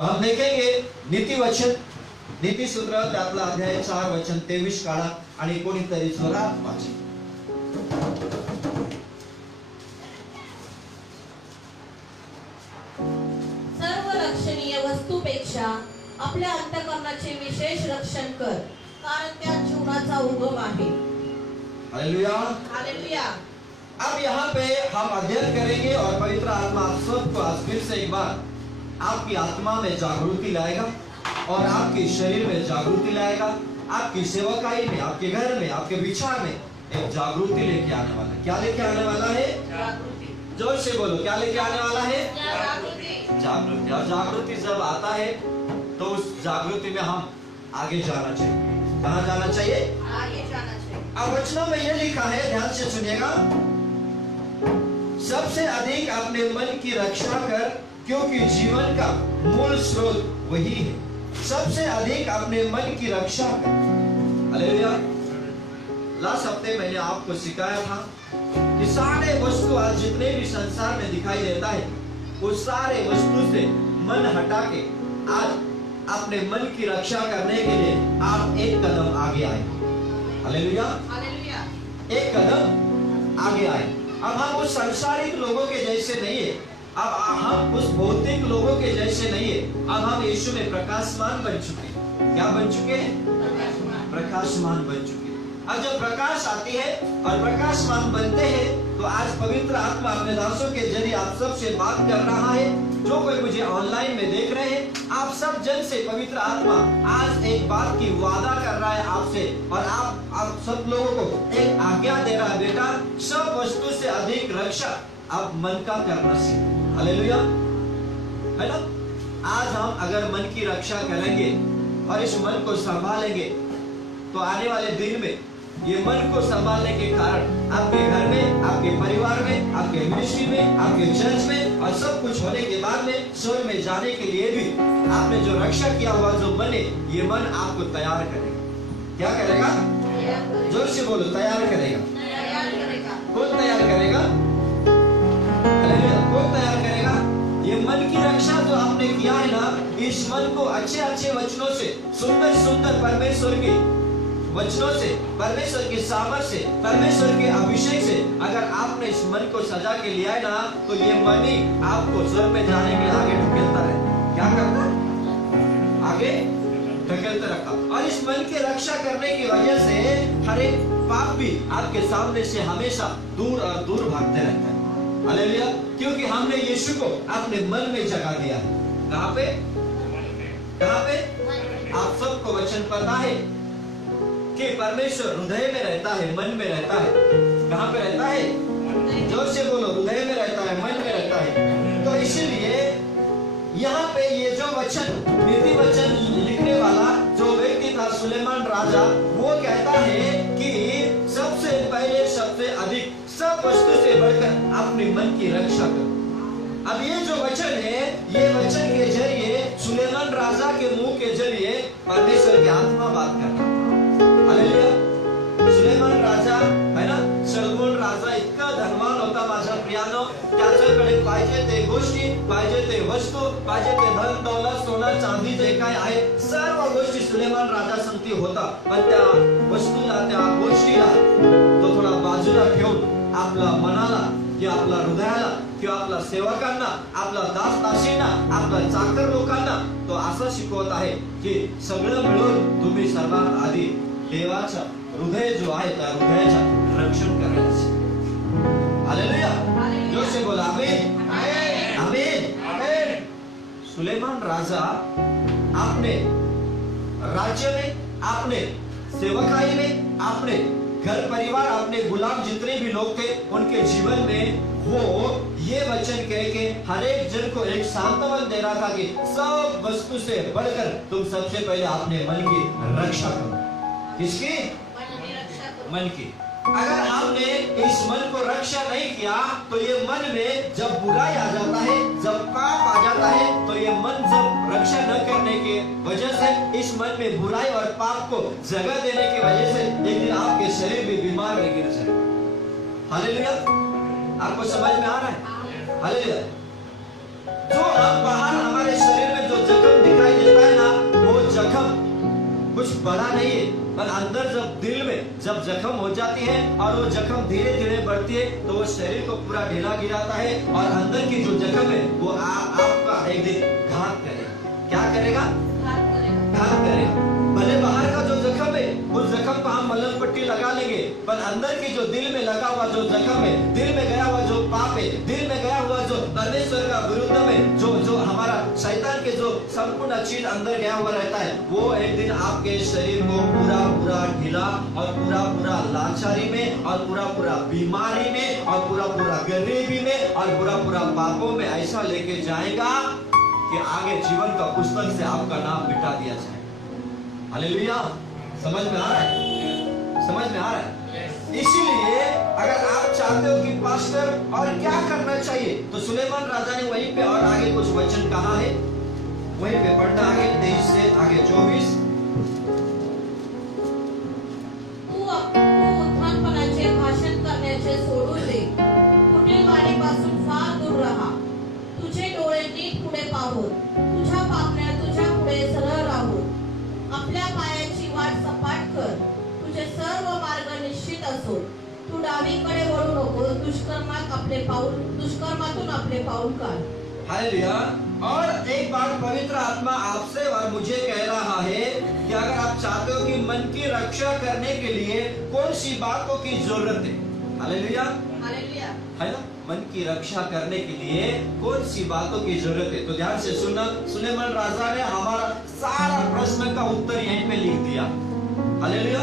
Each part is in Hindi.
हम देखेंगे नीति वचन, नीति सूत्र त्यातला अध्याय 4 वचन 23 काढा आणि कोणीतरी जोरात वाचा. सर्व लक्षणीय वस्तूपेक्षा आपल्या अंतःकरणाचे विशेष रक्षण कर, कारण त्या जीवनाचा उगम आहे. Hallelujah, hallelujah. अब यहाँ पे हम अध्ययन करेंगे और पवित्र आत्मा आप सबको आज फिर से एक बार आपकी आत्मा में जागृति लाएगा और आपके शरीर में जागृति लाएगा, आपकी सेवकाई में, आपके घर में, आपके विचार में एक जागृति लेके आने वाला है. क्या लेके आने वाला है? जागृति. जोर से बोलो, क्या लेके आने वाला है? जागृति. जागृति. और जागृति जब आता है तो उस जागृति में हम आगे जाना चाहिए. कहाँ जाना चाहिए? आगे जाना चाहिए. अब वचनों में यह लिखा है, ध्यान से सुनिएगा. सबसे अधिक अपने मन की रक्षा कर, क्योंकि जीवन का मूल स्रोत वही है. सबसे अधिक अपने मन की रक्षा कर. हालेलुया. लास्ट हफ्ते मैंने आपको सिखाया था कि सारे वस्तु आज जितने भी संसार में दिखाई देता है, उस सारे वस्तु से मन हटा के आज अपने मन की रक्षा करने के लिए आप एक कदम आगे आए. हालेलुया. हालेलुया. एक कदम आगे आए. अब हम उस सांसारिक लोगों के जैसे नहीं है, अब हम उस भौतिक लोगों के जैसे नहीं है. अब हम यीशु में प्रकाशमान बन चुके हैं. क्या बन चुके हैं? प्रकाशमान बन चुके हैं. अब जब प्रकाश आती है और प्रकाशमान बनते हैं तो आज पवित्र आत्मा अपने दासों के जरिए आप सबसे बात कर रहा है. जो कोई मुझे ऑनलाइन में देख रहे हैं, आप सब जन से पवित्र आत्मा आज एक बात की वादा कर रहा है आपसे, और आप सब लोगों को एक आज्ञा दे रहा है, बेटा सब वस्तु से अधिक रक्षा आप मन का करना सीखो. हालेलुया, है ना. आज हम अगर मन की रक्षा करेंगे और इस मन को संभालेंगे तो आने वाले दिन में ये मन को संभालने के कारण आपके घर में, आपके परिवार में, आपके मिनिस्ट्री में, आपके चर्च में और सब कुछ होने के बाद में स्वर्ग में जाने के लिए भी आपने जो रक्षा किया हुआ जो मन है, ये मन आपको तैयार करेगा. क्या करेगा? जोर से बोलो, तैयार करेगा. कौन तैयार करेगा? कौन तैयार करेगा? ये मन की रक्षा जो आपने किया है ना, इस मन को अच्छे अच्छे वचनों से, सुंदर सुंदर परमेश्वर के वचनों से, परमेश्वर के सामर्थ से, परमेश्वर के अभिषेक से अगर आपने इस मन को सजा के लिया है ना, तो ये मन ही आपको स्वर्ग में जाने के लिए आगे ढकेलता रहे. क्या करता है? आगे ढकेलता रखा. और इस मन की रक्षा करने की वजह से हर एक पाप भी आपके सामने से हमेशा दूर और दूर भागते रहता है. हालेलुया. क्योंकि हमने यीशु को अपने मन में जगा दिया है. कहाँ पे? कहाँ पे? आप सबको वचन पता है कि परमेश्वर हृदय में रहता है, मन में रहता है. कहाँ पे रहता है? जोर से बोलो, हृदय में रहता है, मन में रहता है. तो इसलिए यहाँ पे ये जो वचन, नीति वचन लिखने वाला जो व्यक्ति था सुलेमान राजा, वो कहता है कि सबसे पहले, सबसे अधिक, सब वस्तु से बढ़कर अपने मन की रक्षा करो. अब ये जो वचन है, ये वचन के जरिए सुलेमान राजा के मुंह के जरिए परमेश्वर की आत्मा बात करता है. हालेलुया. सुलेमान राजा है ना, सलमोन राजा इतका धनवान होता माझ्या प्रियानो, त्याच्याकडे पाहिजे ते गोष्टी, पाहिजे ते वस्तू, पाहिजे ते धन दौलत, सोना चांदी जे काय आहे, सर्व गोष्टी सुलेमान राजा संगती होता. पण त्या वस्तूला, त्या गोष्टीला तो थोडा बाजूला ठेवून आपल्या मनाला किंवा आपल्या हृदयाला किंवा आपल्या सेवकांना, आपल्या दासदासींना, आपल्या चाकर लोकांना तो असं शिकवत आहे की सगळं मिळून तुम्ही सर्वात आधी देवाचा हृदय जो आहे त्या हृदयाचं रक्षण करायचं. हालेलुया. जोर से बोला आमीन. आमीन. आमीन. सुलेमान राजा अपने राज्य में, अपने सेवकाई में, अपने घर परिवार, अपने गुलाम जितने भी लोग थे उनके जीवन में वो ये वचन कह के हर एक जन को एक सांत्वना दे रहा था कि सब वस्तु से बढ़कर तुम सबसे पहले अपने मन की रक्षा करो. किसकी? मन की. अगर हमने इस मन को रक्षा नहीं किया तो ये मन में जब बुराई आ जाता है, जब पाप आ जाता है, तो ये मन जब रक्षा न करने के वजह से इस मन में बुराई और पाप को जगह देने की वजह से एक दिन आपके शरीर भी बीमार में गिर जाए. हालेलुया. आपको समझ में आ रहा है? हालेलुया. जो हम बाहर हमारे शरीर में जो जख्म पर अंदर जब दिल में जब जख्म हो जाती है और वो जख्म धीरे धीरे बढ़ती है तो वो शरीर को पूरा ढीला गिराता है और अंदर की जो जख्म है वो आपका एक दिन घात करेगा। क्या करेगा? घात करेगा। भले बाहर का जो जख्म है उस जख्म को हम मलहम पट्टी लगा लेंगे, पर अंदर की जो दिल में लगा हुआ जो जख्म है, दिल में गया हुआ जो पाप है, दिल में गया हुआ जो परमेश्वर का विरुद्ध में जो हमारा शैतान के जो संपूर्ण चीज अंदर गया हुआ रहता है, वो एक दिन आपके शरीर को पूरा पूरा ढीला और पूरा पूरा लाचारी में और पूरा पूरा बीमारी में और पूरा पूरा गरीबी में और पूरा पूरा पापों में ऐसा लेके जाएगा कि आगे जीवन का पुस्तक से आपका नाम मिटा दिया जाए। हालेलुया। समझ में आ रहा है? समझ में आ रहा है? इसीलिए अगर आप चाहते हो कि पास्टर और क्या करना चाहिए, तो सुलेमान राजा ने वहीं पे और आगे कुछ वचन कहा है, वहीं पे पढ़ना आगे 23 से आगे 24। तू उत्थानपणाचे भाषण करण्याचे सोडून दे, कुटीलवाणीपासून फार दूर राहा। तुझे डोळे नीट पुढे पाहून, तुझ्या पापण्या तुझ्या पुढे सरळ राहून, आपल्या पायाची वाट सपाट कर, तुझे सर्व मार्ग निश्चित असो, तू डावीकडे वळू नको, दुष्कर्मातून आपले पाऊल काढ। हालेलुया। और एक बात पवित्र आत्मा आपसे और मुझे कह रहा है कि अगर आप चाहते हो कि मन की रक्षा करने के लिए कौन सी बातों की जरूरत है, हालेलुया, हालेलुया, है ना, मन की रक्षा करने के लिए कौन सी बातों की जरूरत है, तो ध्यान से सुनना। सुलेमान राजा ने हमारा सारा प्रश्न का उत्तर यहीं पे लिख दिया। हालेलुया।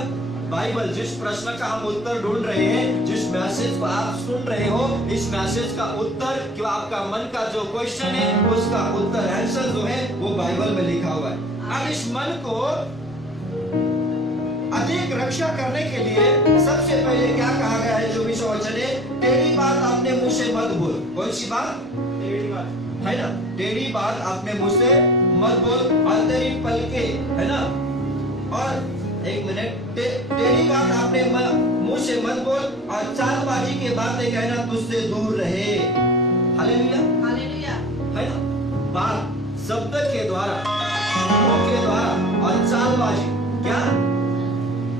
बाइबल जिस प्रश्न का हम उत्तर ढूंढ रहे हैं, जिस मैसेज को आप सुन रहे हो, इस मैसेज का उत्तर कि आपका मन का जो क्वेश्चन है उसका उत्तर आंसर जो है वो बाइबल में लिखा हुआ है। अब इस मन को अधिक रक्षा करने के लिए सबसे पहले क्या कहा गया है, जो विषय वचन है, टेढ़ी बात अपने मुंह से मत बोल। कौन सी बात? टेढ़ी बात, है ना। टेढ़ी बात अपने मुंह से मत बोल और तेरी पलके, है ना। और एक मिनट, टेढ़ी बात अपने मुंह से मत बोल और चालबाजी के बातें कहना तुझसे दूर रहे। हालेलुया, हालेलुया, है ना। बात शब्द के द्वारा, मुंह के द्वारा और चालबाजी, क्या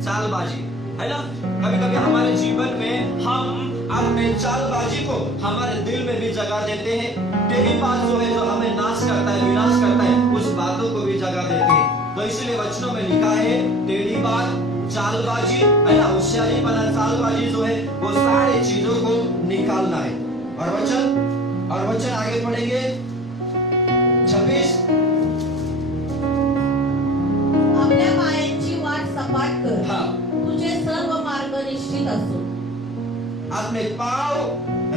चालबाजी, है ना। कभी कभी हमारे जीवन में हम अपने चालबाजी को हमारे दिल में भी जगह देते हैं। टेढ़ी बात जो है, जो हमें नाश करता है, विनाश करता है, उस बातों को भी जगह देते हैं। तो इसलिए वचनों में लिखा है टेढ़ी बात, चालबाजी, है ना, होशियारीपना, चालबाजी जो है वो सारी चीजों को निकालना है। और वचन आगे पढ़ेंगे 26। आपल्या पायांची वाट सपाट कर, हाँ, तुझे सर्व मार्ग निश्चित असो। अपने पांव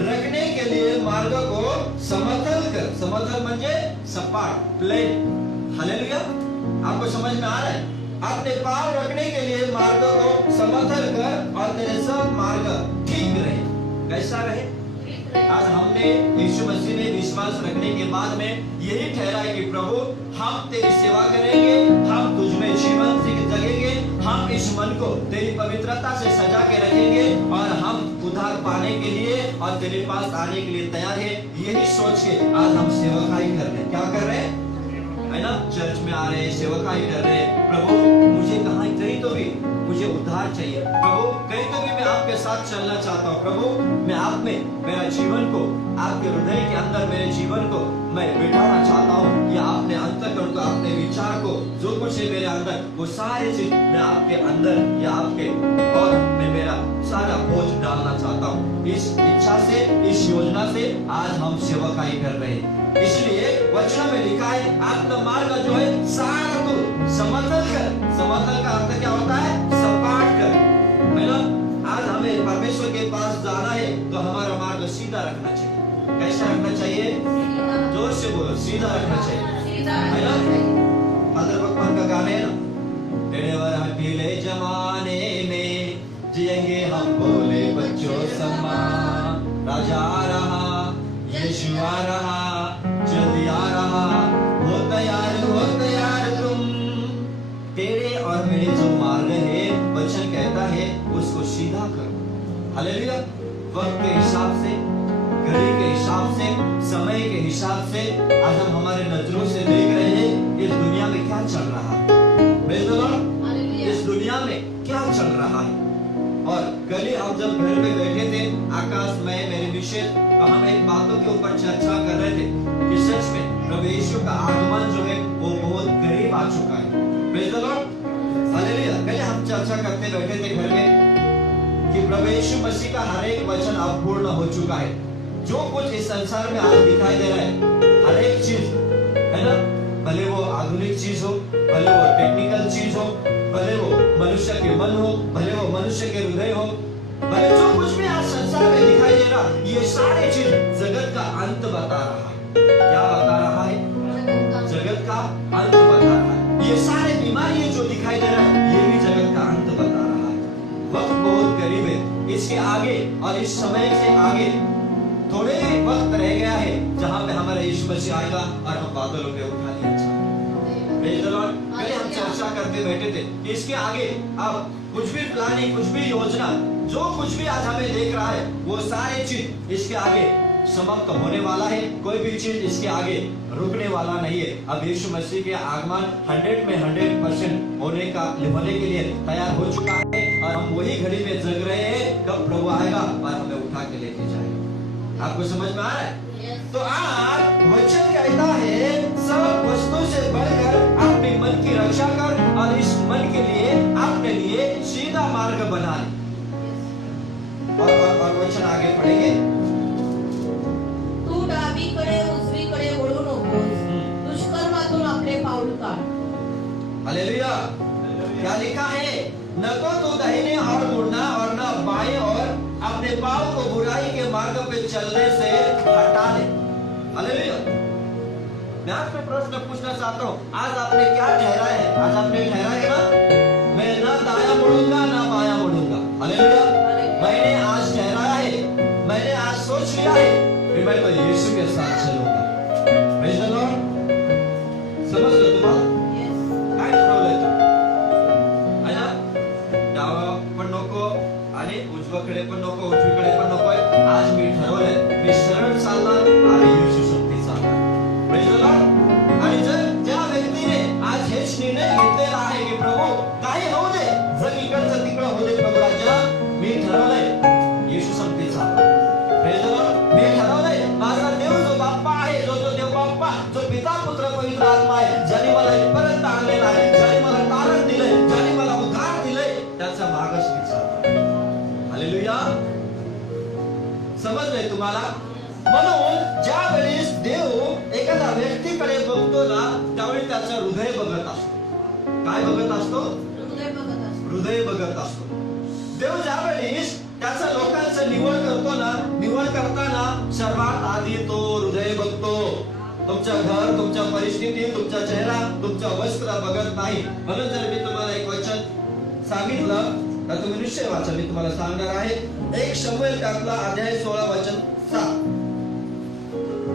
रखने के लिए मार्ग को समतल कर। समतल म्हणजे सपाट, प्लेन। हालेलुया। आपको समझ में आ रहा है? अपने पांव रखने के लिए मार्ग को समतल कर और तेरे सब मार्ग ठीक रहे। कैसा रहे? आज हमने यीशु मसीह में विश्वास रखने के बाद में यही ठहरा है कि प्रभु हम तेरी सेवा करेंगे, हम तुझ में जीवन से जगेंगे, हम इस मन को तेरी पवित्रता से सजा के रखेंगे और हम उद्धार पाने के लिए और तेरे पास आने के लिए तैयार है। यही सोच के आज हम सेवकाई कर रहे हैं। क्या कर रहे हैं? है ना, चर्च में आ रहे हैं, सेवकाई कर रहे हैं। प्रभु मुझे कहीं तो भी मुझे उद्धार चाहिए। प्रभु कहीं तो भी मैं आपके साथ चलना चाहता हूँ। प्रभु मैं आप में मेरा जीवन को, आपके हृदय के अंदर मेरे जीवन को मैं बिठाना चाहता हूँ, या अपने अंतःकरण को, अपने विचार को, जो कुछ है मेरे अंदर, वो सारी चीज मैं आपके अंदर या आपके और मैं मेरा सारा बोझ डालना चाहता हूँ। इस इच्छा से, इस योजना से आज हम सेवकाई कर रहे हैं। इसलिए वचन में लिखा है अपना मार्ग जो है सारा तू समतल कर। समतल का अर्थ क्या होता है? सपाट कर, है ना। आज हमें परमेश्वर के पास जाना है तो हमारा मार्ग सीधा रखना चाहिए। कैसा रखना चाहिए? जोर से बोलो, सीधा रखना चाहिए, है ना। फादर भगवान का गाना है ना, तेरे वर हटीले जमाने में जिएंगे हम भोले बच्चों समान। राजा आ रहा, यीशु आ रहा, जल्दी आ रहा, हो तैयार तुम। तेरे और मेरे जो मार्ग है, वचन कहता है उसको सीधा करो। हालेलुया। वक्त के हिसाब से, घड़ी के हिसाब से, समय के हिसाब से आज हम हमारे नजरों से देख रहे हैं इस दुनिया में क्या चल रहा है। इस दुनिया में चल रहा है। और कल ही हम जब घर में बैठे थे, आकाश में मेरे विषय हम एक बातों के ऊपर चर्चा कर रहे थे कि सच में प्रभु यीशु का आगमन जो है वो बहुत करीब आ चुका है। Praise the Lord, hallelujah. कल हम चर्चा करते बैठे थे घर में कि प्रभु यीशु मसीह का हर एक वचन अब पूर्ण हो चुका है। जो कुछ इस संसार में आज दिखाई दे रहा है, हर एक चीज है ना, भले वो आधुनिक चीज हो, भले वो टेक्निकल चीज हो, भले वो मनुष्य के मन हो, भले वो मनुष्य के हृदय हो, भले जो कुछ भी आज संसार में दिखाई दे रहा, ये सारे चीज जगत का अंत बता रहा है। क्या बता रहा है? जगत का अंत बता रहा है। ये सारे बीमारी जो दिखाई दे रहा है, ये भी जगत का अंत बता रहा है। वक्त बहुत करीब है। इसके आगे और इस समय से आगे थोड़े वक्त रह गया है जहां पे हमारा यीशु मसीह आएगा और हम बादलों पे उठा लिया जाएगा। Praise the Lord. पहले हम चर्चा करते बैठे थे कि इसके आगे अब कुछ भी प्लानिंग, कुछ भी योजना, जो कुछ भी आज हमें देख रहा है, वो सारी चीज इसके आगे समाप्त होने वाला है। कोई भी चीज इसके आगे रुकने वाला नहीं है। अब यीशु मसीह के आगमन 100 में 100% होने के लिए तैयार हो चुका है और हम वही घड़ी में जग रहे हैं कब प्रभु आएगा और हमें उठा के लेके जाएगा। आपको समझ में आ रहा है? तो आज वचन कहता है सब वस्तु से बढ़कर अपने मन की रक्षा कर और इस मन के लिए अपने लिए सीधा मार्ग बना ले। और वचन आगे पढ़ेंगे। तू डावीकडे उजवीकडे वळू नकोस, दुष्कर्मातून आपले पाऊल काढ। हालेलुया। क्या लिखा है? न तो तू दाहिने और मुड़ना और न बाएं और अपने पाँव को बुराई के मार्ग पे चलने से हटा ले। हालेलुया। मैं आपसे प्रश्न पूछना चाहता हूँ, आज आपने क्या ठहरा है? आज आपने ठहरा है ना, मैं ना दाया मुड़ूंगा ना बाया मुड़ूंगा। हालेलुया। मैंने आज ठहराया है, मैंने आज सोच लिया है कि मैं तो यीशु के साथ चलूंगा। Praise the Lord. समझ लो तुम काय ठरवलंय तू? आहे ना, डावा पण नको आणि उजवीकडे पण नको, उजवीकडे पण नको। आज मी ठरवलंय, मी सरळ चालणार आणि यीशु सोबती चालणार। Praise the Lord. आणि जर ज्या व्यक्तीने आज हेच निर्णय घेतलेला आहे की प्रभू काही होऊ दे, जर इकडचं तिकडं होऊ दे प्रभू राजा, मी ठरवलंय यीशु सोबती चालणार। Praise the Lord. मी ठरवलंय माझा देव जो बाप्पा आहे, जो देव बाप्पा, जो पिता पुत्र पवित्र आत्मा आहे, ज्याने मला इथपर्यंत आणलेला आहे, ज्याने मला तारण दिलंय, ज्याने मला उद्धार दिलंय, त्याचा मार्गच मी चालणार। हालेलुया। समजलंय तुम्हाला? म्हणून ज्या वेळेस देव एखाद्या व्यक्तीकडे बघतो ना, त्यावेळी त्याचं हृदय बघत असतो। काय बघत असतो? हृदय बघत असतो। देव ज्या वेळेस त्याच्या लोकांचं निवड करतो ना, निवड करताना सर्वात आधी तो हृदय बघतो। तुमचं घर, तुमच्या परिस्थिती, तुमचा चेहरा, तुमचं वस्त्र बघत नाही। म्हणून जर मी तुम्हाला एक वचन सांगितलं तर तुम्ही निश्चय वाचा। मी तुम्हाला सांगणार आहे 1 शमूएल त्यातला अध्याय 16 वचन 7।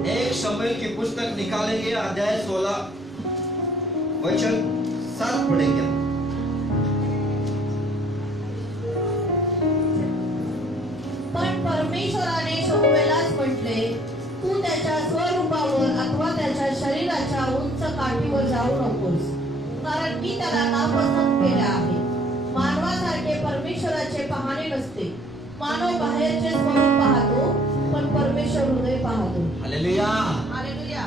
1 शमूएल की पुस्तक निकालेंगे, अध्याय 16 वचन 7 पढ़ेंगे। पण परमेश्वराने शमूएलास म्हटले, तू त्याच्या स्वरूपावर अथवा त्याच्या शरीराच्या उंच काठीवर जाऊ नकोस, कारण मी त्याला नापसंत केले आहे। मानवासारखे परमेश्वराचे पाहणे नसते। मानव बाहेरचे स्वरूप पाहतो, पण परमेश्वर हृदय पाहतो। हालेलुया। हालेलुया।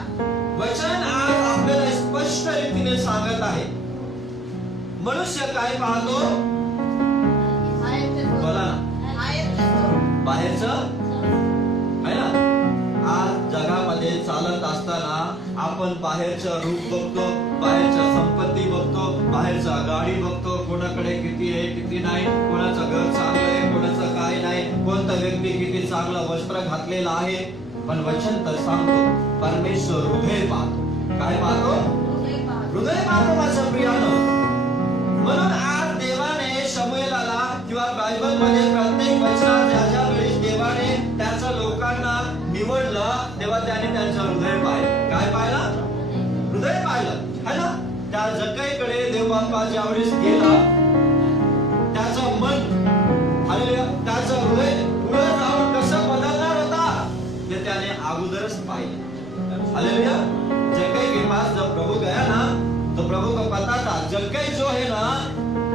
वचन आज आपल्याला स्पष्ट रीतीने सांगत आहे, मनुष्य काय पाहतो? बोला ना, बाहेरचं आहे ना। आज जगामध्ये चालत असताना आपण बाहेरचं रूप बघतो, बाहेरचं संपत्ती बघतो, बाहेरचा गाडी बघतो, कोणाकडे किती आहे किती नाही, कोणाचं घर चांगलं आहे, कोणाचं काय नाही, कोणता व्यक्ती किती चांगलं वस्त्र घातलेलं आहे। पण वचन तर सांगतो परमेश्वर हृदय पाहतो। काय पाहतो? हृदय पाहतो माझं प्रियानो। म्हणून आज देवाने शमूएलाला किंवा बायबल मध्ये प्रत्येक वचनात ज्या वेळेस देवाने त्याच्या लोकांना निवडलं, तेव्हा त्याने त्यांचं हृदय पाहिलं। काय पाहिलं? हृदय पाहिलं, है ना। त्या जक्कईकडे देव बाप्पा ज्यावेळेस गेला, त्याचं मन, हालेलुया, त्याचं हृदय पुढे जाऊन कसं बदलणार होता ते त्याने अगोदरच पाहिलं। हालेलुया। जक्कई के पास जब प्रभु गया ना, तो प्रभु को पता था जक्कई जो है ना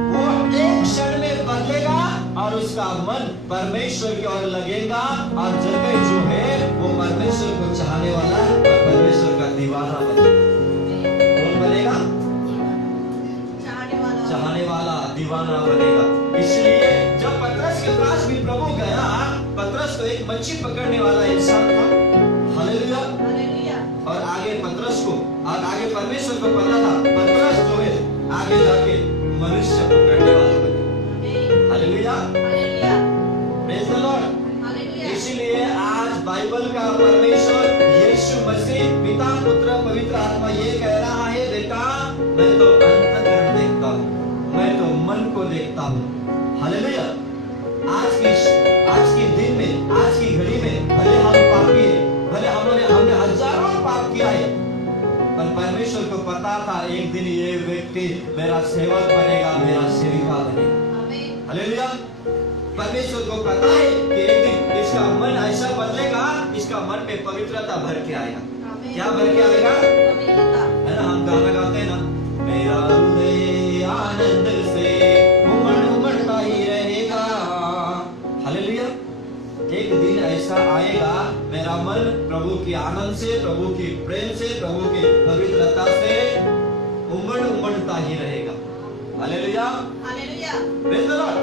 वो एक क्षण में बदलेगा और उसका मन परमेश्वर की ओर लगेगा और जगह जो है वो परमेश्वर को चाहने वाला और परमेश्वर का दीवाना बनेगा। कौन बनेगा? चाहने वाला दीवाना बनेगा। इसलिए जब पतरस के पास भी प्रभु गया, पतरस तो एक मच्छी पकड़ने वाला इंसान था। हालेलुया। और आगे पतरस को और आगे परमेश्वर को पता था पतरस जो है आगे जाके मनुष्य पकड़ने वाला बनेगा। हालेलुया। Praise the Lord. इसीलिए आज बाइबल का परमेश्वर यीशु मसीह पिता पुत्र पवित्र आत्मा ये कह रहा है, बेटा मैं तो अंतःकरण देखता हूँ, मैं तो मन को देखता हूँ। हालेलुया। आज के दिन में, आज की घड़ी में भले हम पापी हैं, भले हमने हजारों पाप किया है, पर परमेश्वर को पता था एक दिन ये व्यक्ति मेरा सेवक बनेगा, मेरा सेविका बनेगा। हालेलुया। परमेश्वर को पता है कि एक दिन इसका मन ऐसा बदलेगा, इसका मन में पवित्रता भर के आएगा। क्या भर के आएगा? है ना, हम गाना गाते हैं ना, मेरा हृदय आनंद से उमड़ता ही रहेगा। हालेलुया। एक दिन ऐसा आएगा मेरा मन प्रभु की आनंद से, प्रभु की प्रेम से, प्रभु की पवित्रता से उमड़ता ही रहेगा। हालेलुया। Praise the Lord.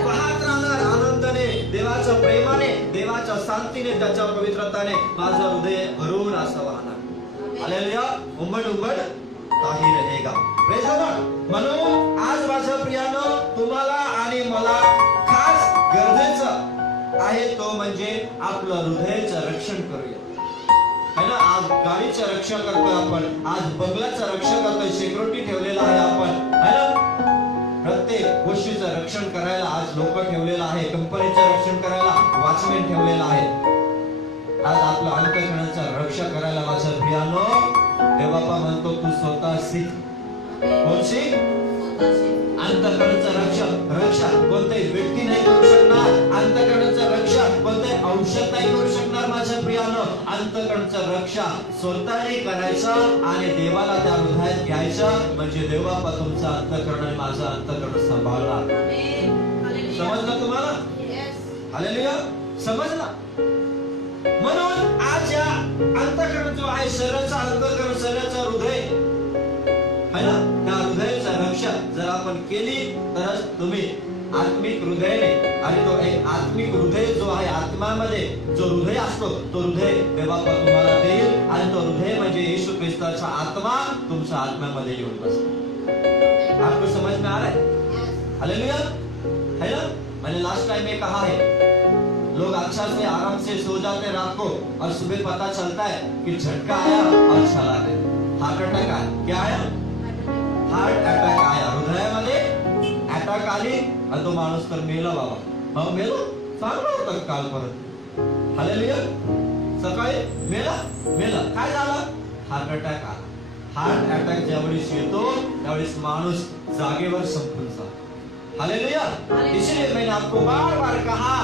पाहत राहणार आनंदाने, देवाच्या प्रेमाने, देवाच्या शांतीने, त्याच्या पवित्रताने माझं हृदय भरून असं वाहणार। हालेलुया। उमड़ता ही रहेगा। Praise the Lord. म्हणून आज माझ्या प्रियानो तुम्हाला आणि मला खास गरजेचं आहे तो म्हणजे आपलं हृदयाचं रक्षण करूया। है ना, आज गाडीचं रक्षण करतोय आपण, आज बंगल्याचं रक्षण करतोय, सिक्युरिटी ठेवलेला आहे आपण, है ना, प्रत्येक गोष्टीचं रक्षण करायला आज लोक ठेवलेला आहे, कंपनीचं रक्षण करायला वॉचमॅन ठेवलेला आहे। आज आपलं अंतःकरणाचं रक्षण करायला माझ्या प्रियानो देव बाप्पा म्हणतो तू स्वतः शिक। कोण शिक? अंतःकरणाचं रक्षण कोणत्याही व्यक्ती नाही करू शकणार, अंतःकरणाचं रक्षण कोणत्याही औषध नाही करू शकणार माझ्या प्रियानो। अंतःकरणाचं रक्षण स्वतःने करायचं आणि देवाला त्या हृदयात घ्यायचं, म्हणजे देव बाप्पा तुमचं अंतःकरण आणि माझं अंतःकरण सांभाळणार। समजलं तुम्हाला? हालेलुया। समजलं? म्हणून आज या अंतःकरण जो आहे, शरीराचं अंतःकरण, शरीराचं हृदय है ना, त्या हृदयाचं रक्षण जर आपण केली तरच तुम्ही आत्मिक हृदयाने, आणि तो एक आत्मिक हृदय जो आहे, आत्म्यामध्ये जो हृदय असतो तो हृदय देवबाप्पा तुम्हाला देईल, आणि तो हृदय म्हणजे येशू ख्रिस्ताचा आत्मा तुमच्या आत्म्यामध्ये येऊन बसेल। आपको समझ में आ रहा है? हालेलुया। है ना, मैंने लास्ट टाइम में कहा है, लोग अच्छा से आराम से सो जाते रात को और सुबह पता चलता है कि झटका आया और चला गया, हार्ट अटैक आया। क्या आया? हार्ट अटॅक आया, हृदयामध्ये अटॅक आली आणि तो माणूस तर मेला बाबा। हो मेला, चांगला होता काल परत। हालेलुया। सकाळी मेला काय झालं? हार्ट अटॅक आला। हार्ट अटॅक ज्यावेळेस येतो त्यावेळेस माणूस जागेवर संपून जातो। हालेलुया। इसलिए मैंने आपको बार-बार कहा,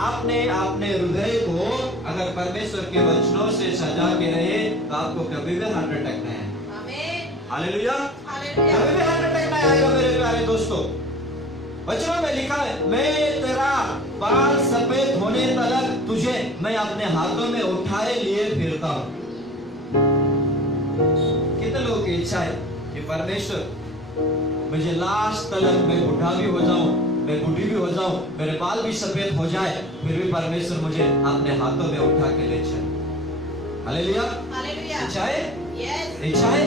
आपने अपने हृदय को अगर परमेश्वर के वचनों से सजा के रहे तो आपको कभी भी हार्ट अटैक नहीं आएगा। आमीन। हालेलुया। कभी भी हार्ट अटैक नहीं आएगा मेरे प्यारे दोस्तों। वचनों में लिखा है, मैं तेरा बाल सफेद होने तक तुझे मैं अपने हाथों में उठाए लिए फिरता हूँ। कितने लोगों की इच्छा है कि परमेश्वर मुझे लास्ट तक मैं बूढ़ा भी हो जाऊं, मैं बूढ़ी भी हो जाऊं, मेरे बाल भी सफेद हो जाए, फिर भी परमेश्वर मुझे अपने हाथों में उठा के ले जाए। हालेलुया। इच्छा है? इच्छा है?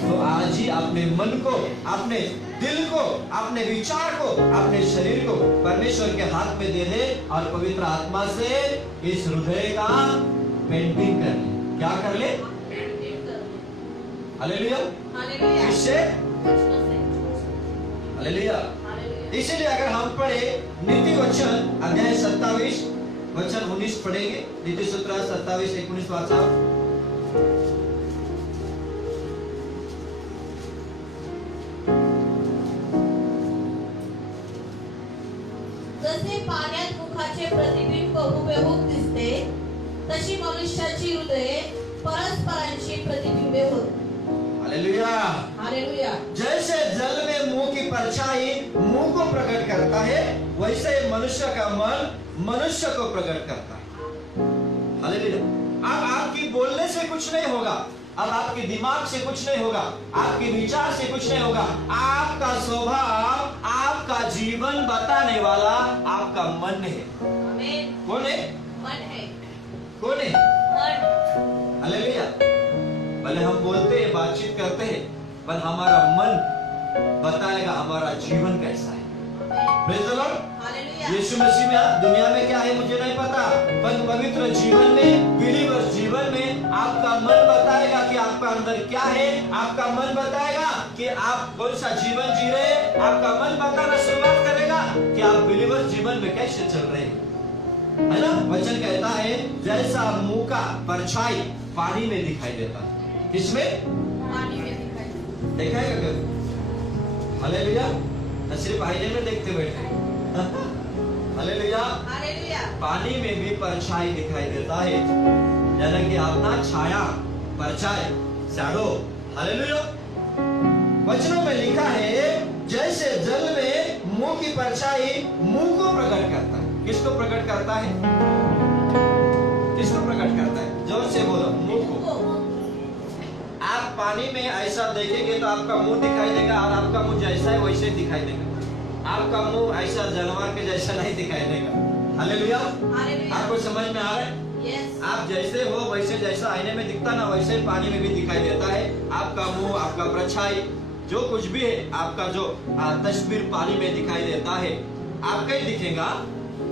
तो आज ही अपने मन को, अपने दिल को, अपने विचार को, अपने शरीर को परमेश्वर के हाथ में दे दे और पवित्र आत्मा से इस हृदय का पेंटिंग कर ले। क्या कर ले? हालेलुया। किससे? हालेलुया। इसलिए अगर हम पढ़े नीति वचन अध्याय 27 वचन 19 पढ़ेंगे, नीति सूत्र 27-19 वाचा। जसे पाण्यात मुखाचे प्रतिबिंब हुबेहूब दिसते, तशी मनुष्याची हृदये परस्परांची प्रतिबिंबे होत। हालेलुया। हालेलुया। जैसे जल में मुंह की परछाई मुंह को प्रकट करता है, वैसे मनुष्य का मन मनुष्य को प्रकट करता है। हालेलुया। अब आपकी बोलने से कुछ नहीं होगा, अब आपके दिमाग से कुछ नहीं होगा, आपके विचार से कुछ नहीं होगा। आपका स्वभाव, आपका जीवन बताने वाला आपका मन है। आमीन। कौन है? मन है। कौन है? मन। हालेलुया। भले हम बोलते हैं, बातचीत करते हैं, पर हमारा मन बताएगा हमारा जीवन कैसा है। Praise the Lord. हालेलुया। यीशु मसीह में दुनिया में क्या है मुझे नहीं पता, पर पवित्र जीवन में, बिलीवर्स जीवन में आपका मन बताएगा कि आपका अंदर क्या है। आपका मन बताएगा कि आप कौन सा जीवन जी रहे हैं। आपका मन बताना शुरुआत करेगा कि आप बिलीवर्स जीवन में कैसे चल रहे हैं, है ना। वचन कहता है जैसा मुंह का परछाई पानी में दिखाई देता है। किसमें? पानी में दिखाई। देखा है कभी? हालेलुया। न सिर्फ आईने में देखते बैठे। हालेलुया। हालेलुया। पानी में भी परछाई दिखाई देता है, यानी कि अपना छाया, परछाई, शैडो। हालेलुया। वचनों में लिखा है जैसे जल में मुंह की परछाई मुंह को प्रकट करता है। किसको प्रकट करता है? किसको प्रकट करता है? जोर से बोलो, मुंह को। आप पानी में ऐसा देखेंगे तो आपका मुंह दिखाई देगा, और आपका मुंह जैसा है वैसे दिखाई देगा। आपका मुंह ऐसा जानवर के जैसा नहीं दिखाई देगा। हालेलुया। हालेलुया। आपको समझ में आ रहा है? यस। आप जैसे हो वैसे, जैसा आईने में दिखता ना वैसे पानी में भी दिखाई देता है। आपका मुंह, आपका परछाई, जो कुछ भी है, आपका जो तस्वीर पानी में दिखाई देता है, आपका ही दिखेगा।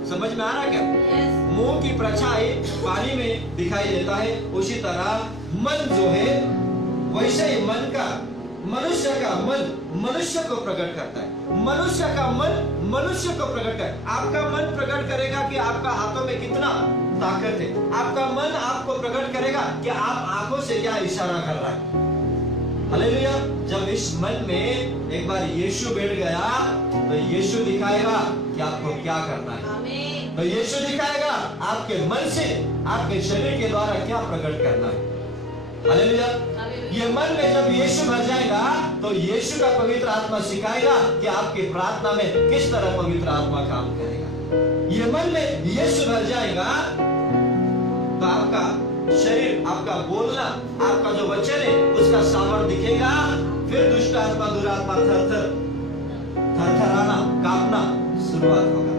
समझ में आ रहा क्या? यस। मुंह की परछाई पानी में दिखाई देता है, उसी तरह मन जो है वैसे ही मन का, मनुष्य का मन मनुष्य को प्रकट करता है। मनुष्य का मन मनुष्य को प्रकट कर, आपका मन प्रकट करेगा कि आपका हाथों में कितना ताकत है। आपका मन आपको प्रकट करेगा कि आप आंखों से क्या इशारा कर रहा है। हालेलुया। जब इस मन में एक बार यीशु बैठ गया तो यीशु दिखाएगा कि आपको क्या करना है। आमीन। तो यीशु दिखाएगा आपके मन से, आपके शरीर के द्वारा क्या प्रकट करना है। हालेलुया। ये मन में जब यीशु भर जाएगा तो यीशु का पवित्र आत्मा सिखाएगा कि आपकी प्रार्थना में किस तरह पवित्र आत्मा काम करेगा। ये मन में यीशु भर जाएगा तो आपका शरीर, आपका बोलना, आपका जो वचन है उसका सामर्थ्य दिखेगा। फिर दुष्ट आत्मा, दुरात्मा थरथराना, कांपना शुरुआत होगा।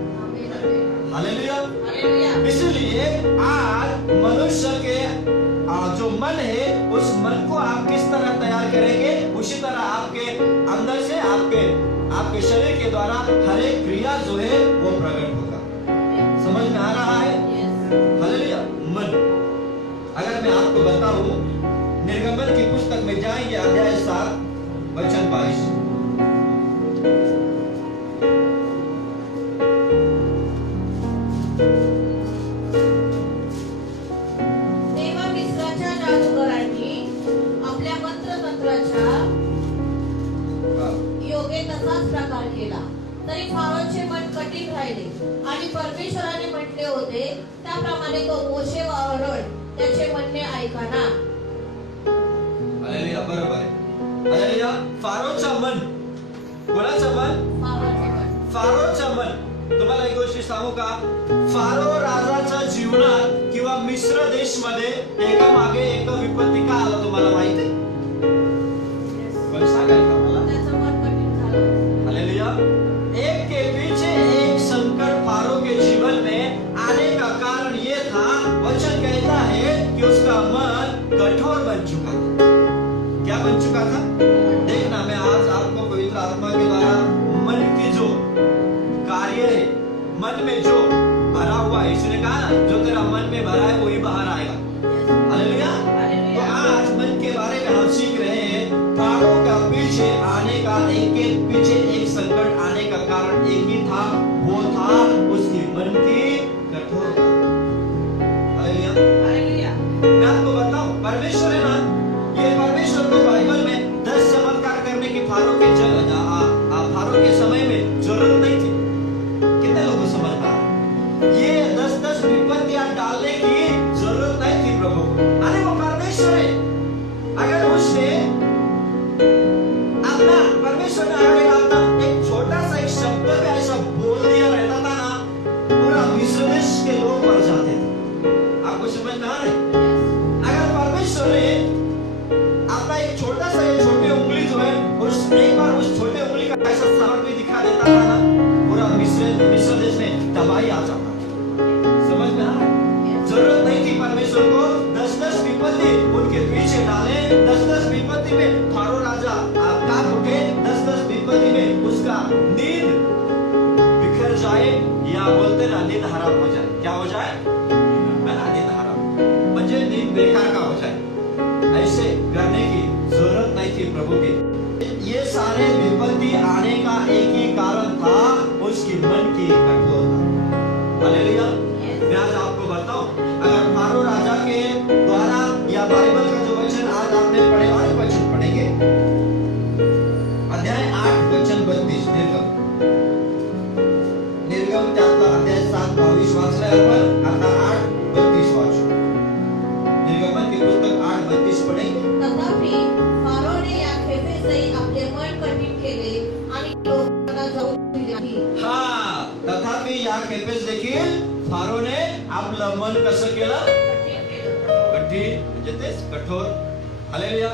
हालेलुया। हालेलुया। इसलिए आज मनुष्य के जो मन है उस मन को आप किस तरह तैयार करेंगे, उसी तरह आपके अंदर से, आपके शरीर के द्वारा हर एक क्रिया जो है वो प्रकट होगा। समझ में आ रहा है? हालेलुया। मन, अगर मैं आपको बताऊं, निर्गमन की पुस्तक में जाएंगे, अध्याय 7 वचन 22। प्रकार केला तरी फारोचे मन कठीण राहिले आणि परमेश्वराने म्हटले होते त्याप्रमाणे तो मोशे व आरोन त्याचे म्हणणे ऐकाना। हालेलुया। बरोबर आहे। हालेलुया। फारोचं मन, कोणाचं मन? फारोचे मन। फारोचं मन। तुम्हाला एक गोष्ट सांगू का? फारो राजाच्या जीवनात किंवा मिस्र देशमध्ये एका मागे एक विपत्ती का आला तुम्हाला माहिती आहे? कोणी सांगाल का मला? त्याचं मन कठीण झालं। हालेलुया। एक के पीछे एक संकट फारो के जीवन में आने का कारण ये था, वचन कहता है कि उसका मन कठोर बन चुका था। क्या बन चुका था? देखना, मैं आज आपको पवित्र आत्मा के द्वारा मन की जो कार्य है, मन में जो भरा हुआ है, इसने कहा ना जो तेरा मन में भरा है वही बाहर आएगा। हालेलुया। तो आज मन के बारे में हम सीख रहे हैं। फारो का पीछे आने का, एक के पीछे एक संकट आने का कारण एक ही था, वो था उसकी मन की कठोरता। हालेलुया। हालेलुया। मैं आपको बताऊं, परमेश्वर है ना, ये परमेश्वर को बाइबल में 10 चमत्कार करने की फारो के समय में जरूरत नहीं थी। कितने लोगों को समझ में आ रहा है? ये 10-10 विपत्तियां डालने की जरूरत नहीं थी प्रभु को। अरे वो परमेश्वर है। अगर उसने एक छोटा सा ये छोटी उंगली जो है एक बार उस छोटे उंगली का ऐसा सामर्थ्य दिखा देता था ना, पूरा मिस्र देश में तबाही आ जाता। समझ में आ रहा है? जरूरत नहीं थी परमेश्वर को 10-10 विपत्ति उनके पीछे डाले, 10-10 विपत्ति में फारो राजा कांप उठे, 10-10 विपत्ति में उसका नींद बिखर जाए, या बोलते ना नींद हराम हो जाए। क्या हो जाए? नींद हराम म्हणजे नींद बेकार का हो जाए। ऐसे करने की जरूरत नहीं थी प्रभु की। ये सारे विपत्ति आने का एक ही कारण था, उसकी मन की कठोरता। हालेलुया। मैं आज आपको बताऊं, अगर फारो राजा के द्वारा या बाइबल का जो वचन आज आपने पढ़े, और वचन पढ़ेंगे अध्याय 8 वचन 32 निर्गम त्यातला अध्याय 7 22 वाचलाय आपण, आता 8 32 वाचू। निर्गमन की पुस्तक 8 32 पढ़ेंगे। तथापि फारोने या खेपेसही आपले मन कठीण केले आणि लोकांना जाऊ दिले नाही। हाँ, तथापि या खेपेस देखील फारोने आपलं मन कसं केलं? कठीण, म्हणजे तेच कठोर। हालेलुया।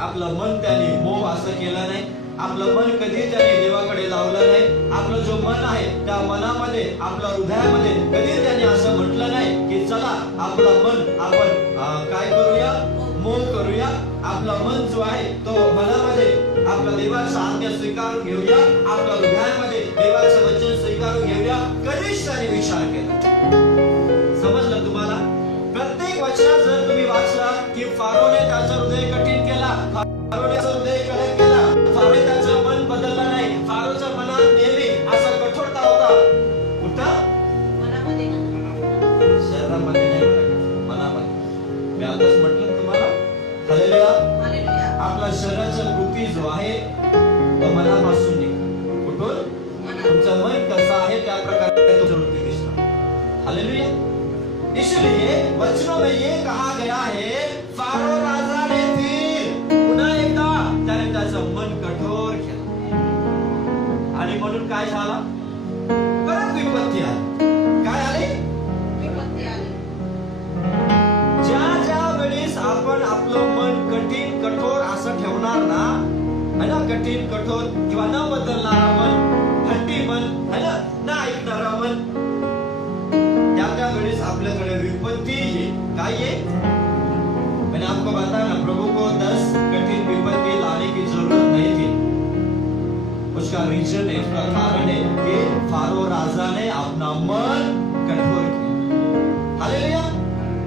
आपलं मन त्याने मोह असं केलं नाही, आपलं मन कधी त्याने देवाकडे लावलं नाही। आपलं जो मन आहे त्या मनामध्ये, आपल्या हृदयामध्ये कधी त्याने असं म्हटलं नाही की चला आपलं मन आपण काय करूया? मोह करूया। आपला मन जो आहे तो मनामध्ये आपला देवाचा आज्ञा स्वीकारून घेऊया, आपल्या हृदयामध्ये देवाचं वचन स्वीकारून घेऊया, कधीच त्याने विचार केला। समजलं तुम्हाला? प्रत्येक वचनात जर तुम्ही वाचला की फारोने त्याचं हृदय कठीण केला, फारोने त्याचं हृदय कडक केला, फारोने त्याचं मन बदललं नाही, फारोच्या मनात नेहमी असा कठोरता होता। कुठं? मनामध्ये, शरीरामध्ये नाही, मनामध्ये। मी आताच म्हटलं तुम्हाला, हालेलुया। हालेलुया। आपला शरीराचा कृती जो आहे तो मनापासून निघतो। कुठून? तुमचं मन कसं आहे त्या प्रकारे तो वृत्ती दिसणार। हालेलुया। इसलिए वचनों में ये कहा गया है, फारो राजा ने फिर पुन्हा एकदा त्याने त्याचं मन कठोर केलं, आणि म्हणून काय झाला? परत विपत्ती आली। काय आली? विपत्ती आली। ज्या वेळेस आपण आपलं मन कठीण कठोर असं ठेवणार ना, है ना, कठीण कठोर किंवा न बदलणारा मन, हट्टी मन, है ना, न ऐकणारा मन, त्या वेळेस आपल्याकडे विपत्ती ये। काय ये? मैंने आपको बताया ना, प्रभु को 10 कठिन विपत्ति लाने की जरूरत नहीं थी। उसका रीजन है, उसका कारण है कि फारो राजा ने अपना मन कठोर किया। हालेलुया।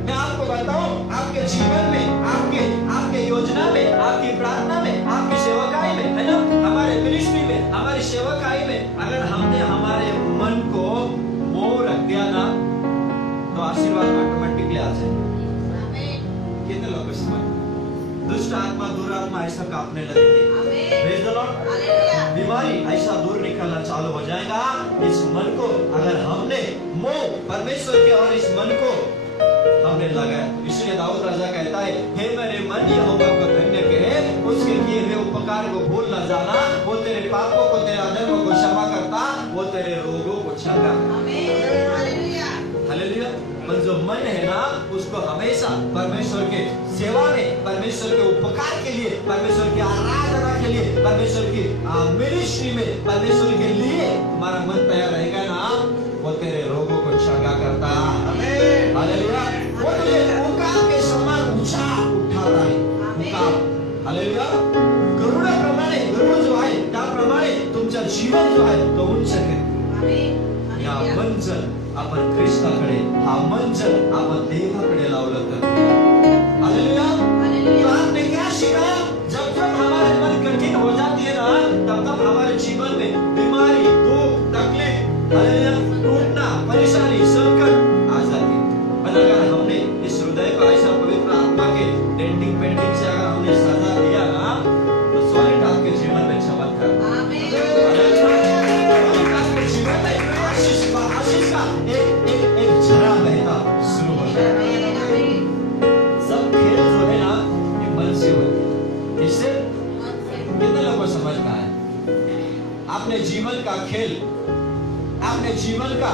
मैं आपको बताऊं, आपके जीवन में, आपके योजना में, आपकी प्रार्थना में, आपकी सेवकाई में, है ना, हमारे मिनिस्ट्री में, हमारी सेवकाई में, अगर हमने हमारे मन को मोह रख दिया ना, तो आशीर्वाद ऑटोमेटिकली आ जाएगा। आमेन। कितने लोग समझ? दुष्ट आत्मा, दुरात्मा ऐसा कांपने लगेगी। Amen. Praise the Lord. Hallelujah. बीमारी ऐसा दूर निकलना चालू हो जाएगा। इस मन को अगर हमने मोह परमेश्वर के और इस मन को हमने लगाया, इसलिए दाऊद राजा कहता है, हे मेरे मन यहोवा को धन्य कहे, उसके किए हुए उपकार को भूल न जाना, वो तेरे पापों को, तेरे अधर्मों को क्षमा करता, वो तेरे रोगों को चंगा। आमेन। हालेलुया। हालेलुया। पर जो मन है ना, उसको हमेशा परमेश्वर के सेवा में, परमेश्वर के उपकार के लिए, परमेश्वर की आराधना के लिए, परमेश्वर की मिनिस्ट्री में, परमेश्वर के लिए हमारा मन तैयार रहेगा ना, वो तेरे रोगों को चंगा करता। आमीन। हालेलुया। वो तुझे उकाब के समान ऊंचा उठाता है। उकाब, हालेलुया। गरुडाप्रमाणे, गरुड जो आहे त्याप्रमाणे तुमचं जीवन जो आहे तो उंच आहे। आमेन। या मंजल आपण ख्रिस्ताकडे, हा मंजल आपण देवाकडे लावलं तर। हालेलुया। तो आपने क्या सीखा? जब हमारे मन कठिन हो जाती है ना, तब हमारे जीवन में बीमारी, दुख, तकलीफ, हालेलुया, टूटना, परेशानी, संकट आ जाती। पर अगर हमने इस हृदय को ऐसा पवित्र आत्मा के डेंटिंग पेंटिंग से अगर हमने सजा दिया ना, तो सॉलिड आपके जीवन में चमत्कार। आमेन। एक झरा बहता शुरू हो जाए। सब खेल जो है ना, ये मन से होती है। इससे कितने लोगों को समझ में आया? आपने जीवन का खेल, आपने जीवन का